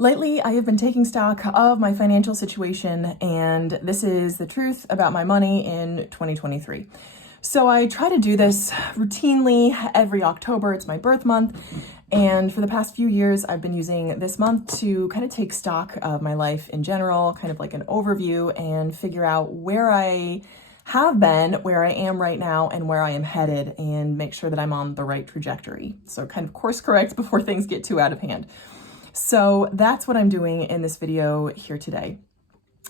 Lately, I have been taking stock of my financial situation, and this is the truth about my money in 2023. So I try to do this routinely every October. It's my birth month. And for the past few years, I've been using this month to kind of take stock of my life in general, kind of like an overview, and figure out where I have been, where I am right now, and where I am headed, and make sure that I'm on the right trajectory. So kind of course correct before things get too out of hand. So that's what I'm doing in this video here today.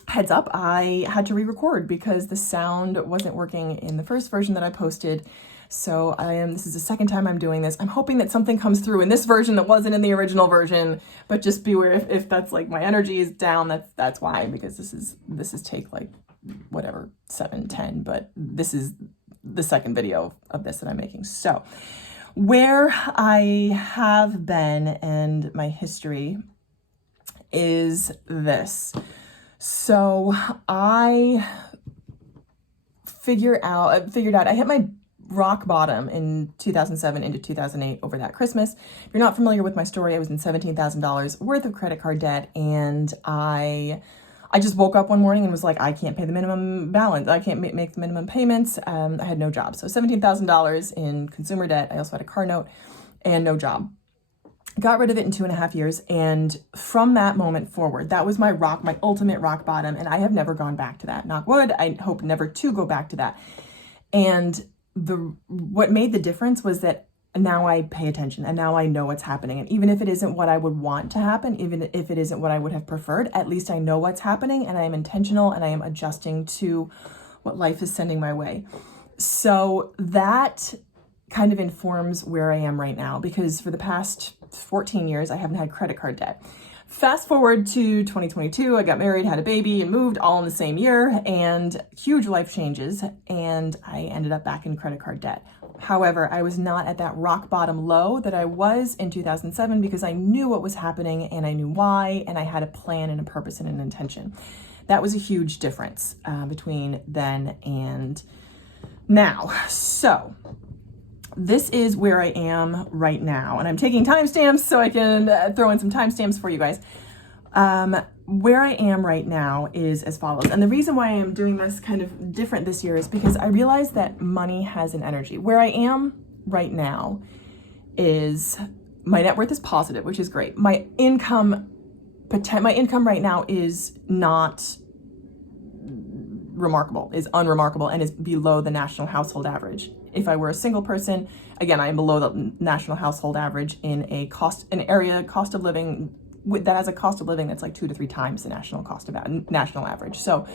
Heads up, I had to re-record because the sound wasn't working in the first version that I posted. So this is the second time I'm doing this. I'm hoping that something comes through in this version that wasn't in the original version, but just beware if that's like my energy is down, that's why, because this is take like whatever, 7, 10, but this is the second video of this that I'm making. So where I have been and my history is this. So I figured out I hit my rock bottom in 2007 into 2008 over that Christmas. If you're not familiar with my story, I was in $17,000 worth of credit card debt, and I just woke up one morning and was like, I can't pay the minimum balance. I can't make the minimum payments. I had no job. So $17,000 in consumer debt. I also had a car note and no job. Got rid of it in 2.5 years. And from that moment forward, that was my ultimate rock bottom. And I have never gone back to that. Knock wood. I hope never to go back to that. And what made the difference was that now I pay attention and now I know what's happening. And even if it isn't what I would want to happen, even if it isn't what I would have preferred, at least I know what's happening and I am intentional and I am adjusting to what life is sending my way. So that kind of informs where I am right now, because for the past 14 years, I haven't had credit card debt. Fast forward to 2022, I got married, had a baby, and moved all in the same year, and huge life changes, and I ended up back in credit card debt. However, I was not at that rock bottom low that I was in 2007 because I knew what was happening and I knew why, and I had a plan and a purpose and an intention. That was a huge difference between then and now. So this is where I am right now, and I'm taking timestamps so I can throw in some timestamps for you guys. Where I am right now is as follows. And the reason why I am doing this kind of different this year is because I realize that money has an energy. Where I am right now is my net worth is positive, which is great. My income right now is not remarkable, is unremarkable, and is below the national household average. If I were a single person, again, I am below the national household average in an area cost of living that has a cost of living that's like 2 to 3 times the national average. So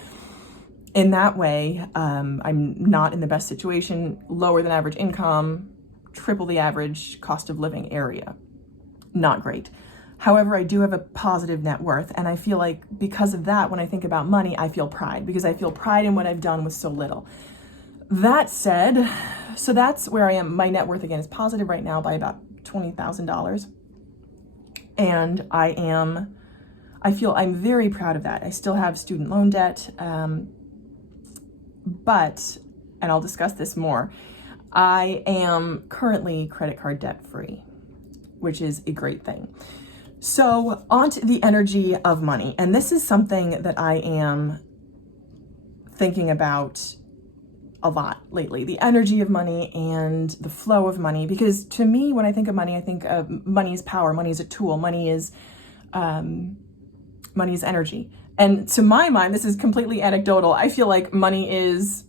in that way, I'm not in the best situation, lower than average income, triple the average cost of living area. Not great. However, I do have a positive net worth, and I feel like because of that, when I think about money, I feel pride, because I feel pride in what I've done with so little. That said, so that's where I am. My net worth, again, is positive right now by about $20,000. And I'm very proud of that. I still have student loan debt, but, and I'll discuss this more, I am currently credit card debt free, which is a great thing. So onto the energy of money. And this is something that I am thinking about a lot lately, the energy of money and the flow of money. Because to me, when I think of money, I think of money is power, money is a tool, money is energy. And to my mind, this is completely anecdotal, I feel like money is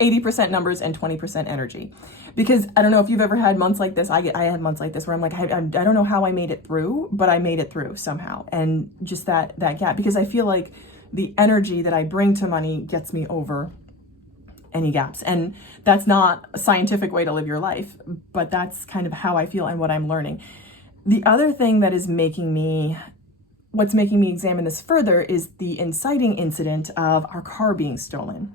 80% numbers and 20% energy. Because I don't know if you've ever had months like this. I had months like this where I'm like, I don't know how I made it through, but I made it through somehow. And just that gap, because I feel like the energy that I bring to money gets me over any gaps. And that's not a scientific way to live your life, but that's kind of how I feel and what I'm learning. The other thing that is what's making me examine this further is the inciting incident of our car being stolen.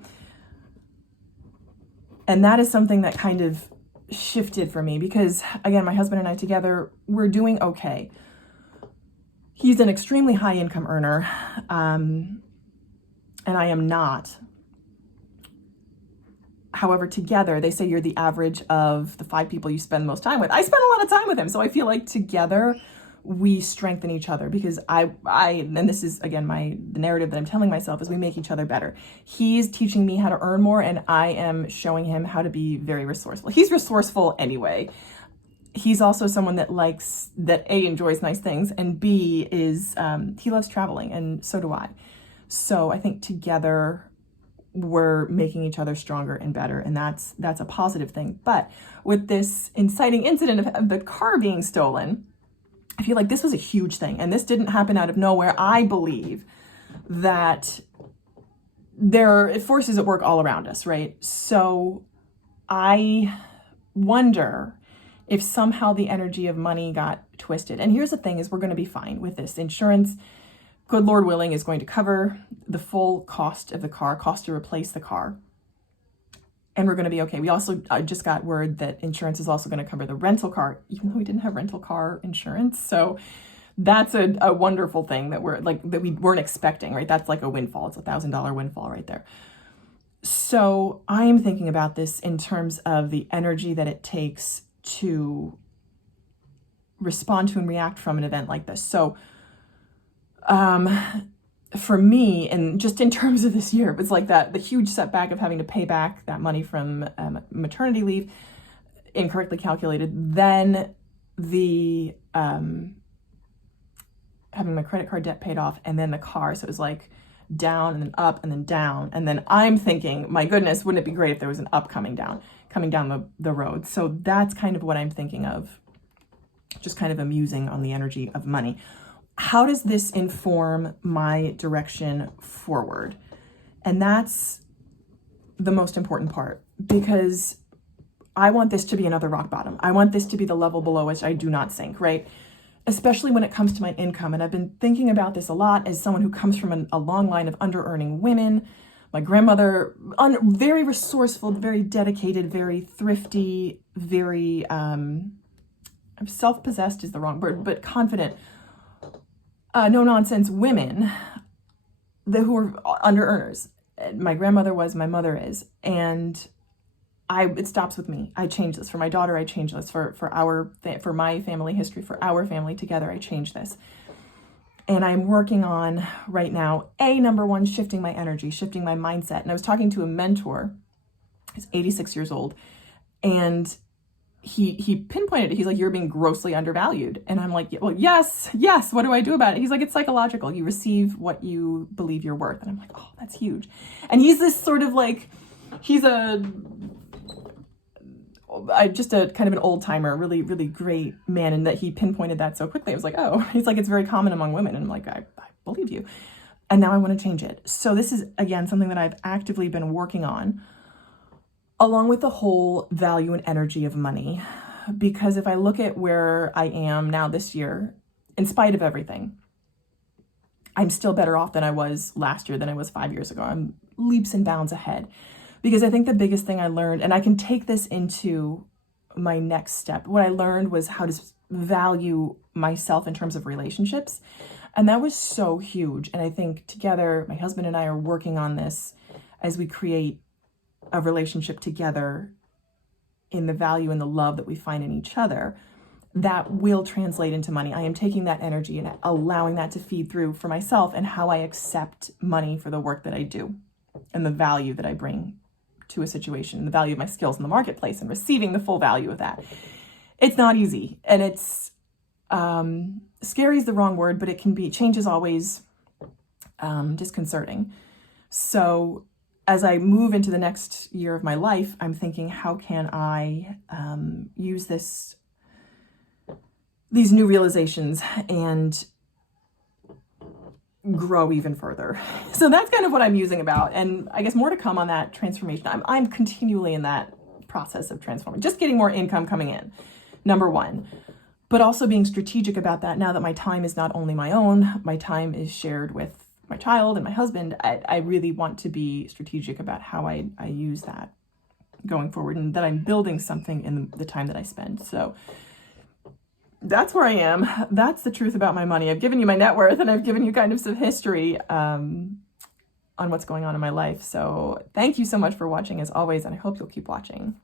And that is something that kind of shifted for me because, again, my husband and I together, we're doing okay. He's an extremely high income earner, and I am not. However, together, they say you're the average of the 5 people you spend the most time with. I spend a lot of time with him, so I feel like together we strengthen each other, because and this is again the narrative that I'm telling myself, is we make each other better. He's teaching me how to earn more, and I am showing him how to be very resourceful. He's resourceful anyway. He's also someone that A, enjoys nice things, and B, is he loves traveling, and so do I. So I think together we're making each other stronger and better, and that's a positive thing. But with this inciting incident of the car being stolen, I feel like this was a huge thing, and this didn't happen out of nowhere. I believe that there are forces at work all around us, right? So I wonder if somehow the energy of money got twisted. And here's the thing, is we're going to be fine with this. Insurance, good Lord willing, is going to cover the full cost of the car, cost to replace the car. And we're going to be okay. We also just got word that insurance is also going to cover the rental car, even though we didn't have rental car insurance. So that's a wonderful thing that we weren't expecting, right? That's like a windfall. It's $1,000 windfall right there. So I'm thinking about this in terms of the energy that it takes to respond to and react from an event like this. So for me, and just in terms of this year, it was like the huge setback of having to pay back that money from maternity leave, incorrectly calculated. Then the having my credit card debt paid off, and then the car. So it was like down and then up and then down. And then I'm thinking, my goodness, wouldn't it be great if there was an up coming down the road? So that's kind of what I'm thinking of, just kind of amusing on the energy of money. How does this inform my direction forward? And that's the most important part, because I want this to be another rock bottom. I want this to be the level below which I do not sink, right? Especially when it comes to my income. And I've been thinking about this a lot as someone who comes from a long line of under-earning women. My grandmother, very resourceful, very dedicated, very thrifty, very self-possessed is the wrong word, but confident, no-nonsense women who were under-earners. My grandmother was, my mother is, and it stops with me. I change this for my daughter. I change this for my family history, for our family together. I change this. And I'm working on right now, number one, shifting my energy, shifting my mindset. And I was talking to a mentor, he's 86 years old, and he pinpointed it. He's like, you're being grossly undervalued. And I'm like, well, yes. What do I do about it? He's like, it's psychological. You receive what you believe you're worth. And I'm like, oh, that's huge. And he's this sort of like, he's just a kind of an old timer, really, really great man. And that he pinpointed that so quickly. I was like, oh, he's like, it's very common among women. And I'm like, I believe you. And now I want to change it. So this is, again, something that I've actively been working on, along with the whole value and energy of money. Because if I look at where I am now this year, in spite of everything, I'm still better off than I was last year, than I was 5 years ago. I'm leaps and bounds ahead. Because I think the biggest thing I learned, and I can take this into my next step, what I learned was how to value myself in terms of relationships. And that was so huge. And I think together, my husband and I are working on this as we create a relationship together in the value and the love that we find in each other, that will translate into money. I am taking that energy and allowing that to feed through for myself and how I accept money for the work that I do and the value that I bring to a situation, the value of my skills in the marketplace, and receiving the full value of that. It's not easy, and it's scary is the wrong word, but it can be, change is always disconcerting. So as I move into the next year of my life, I'm thinking, how can I use these new realizations and grow even further. So that's kind of what I'm using about. And I guess more to come on that transformation. I'm continually in that process of transforming, just getting more income coming in, number one, but also being strategic about that now that my time is not only my own, my time is shared with my child and my husband. I really want to be strategic about how I use that going forward, and that I'm building something in the time that I spend. So that's where I am. That's the truth about my money. I've given you my net worth, and I've given you kind of some history on what's going on in my life. So thank you so much for watching, as always, and I hope you'll keep watching.